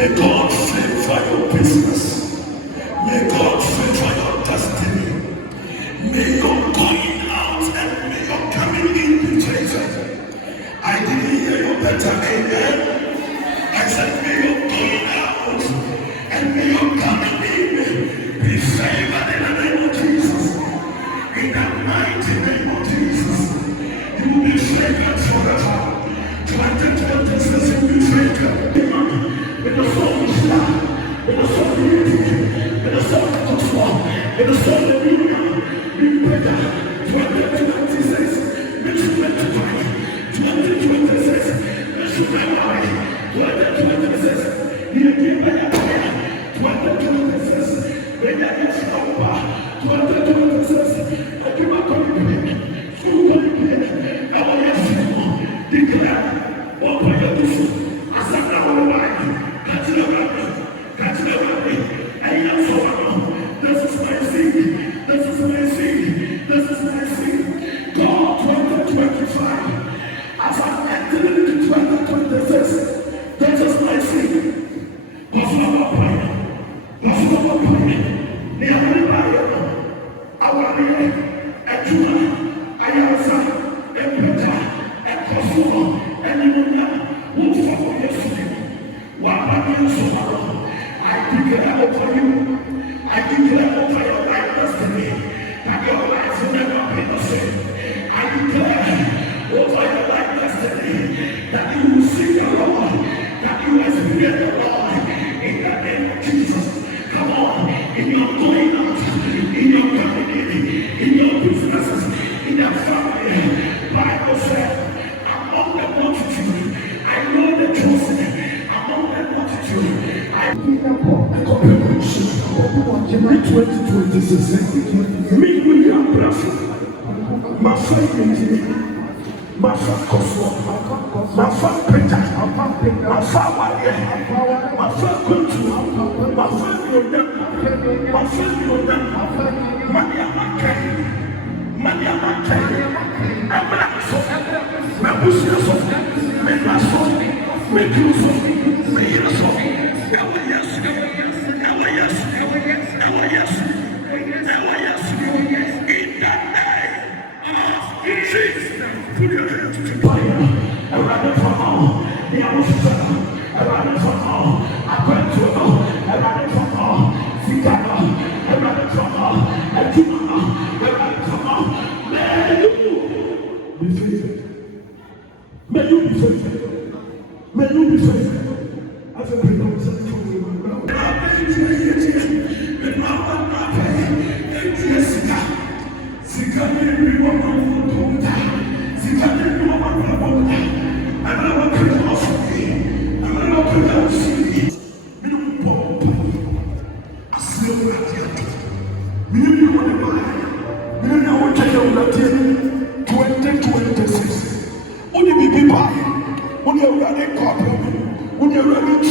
May God favor your business. May God favor your destiny. May your going out and may your coming in be favored. I didn't hear your better amen. I said, may your going out and may your coming in be favored in the name of Jesus. In the mighty name of Jesus, you will be favored forever. 2026 will be favored. With the soul of Islam, with the soul of unity, with the soul of gospel, with the soul of union, be better. 2026, let's rectify. 2026, let's remember. 2026, you give me a prayer. 2026, when I get stronger. 2026, I give my commitment. So commitment, I want to declare what I have to do. I said, I want to write. This is my seed. This is my seed. This is my seed. God, 2025. As I enter into 2026, this is my seed. That's not my plan. That's not my plan. They are everybody. I want to be a Juma, a Yasa, a Peta, a Kosovo, and Imuna, who follow yesterday. I declare over you, I declare over your life destiny, that your life will never be the same. I declare over your life destiny, that you will see the Lord, that you will experience the Lord, in the name of Jesus. Come on, in your going out, in your community, in your businesses, in your family, Bible said, among the multitude, I know the chosen. I think a comprehension January 2026. Me with your blessing. My friend, my friend Kosovo, my friend Peter, my friend Wale, my friend Kuntu, my friend Yoda, my friend Yoda, Mania Makai, Abraso, Mabusia, Menaso, Meduso. May you be faithful. May you be faithful. As a when you're ready,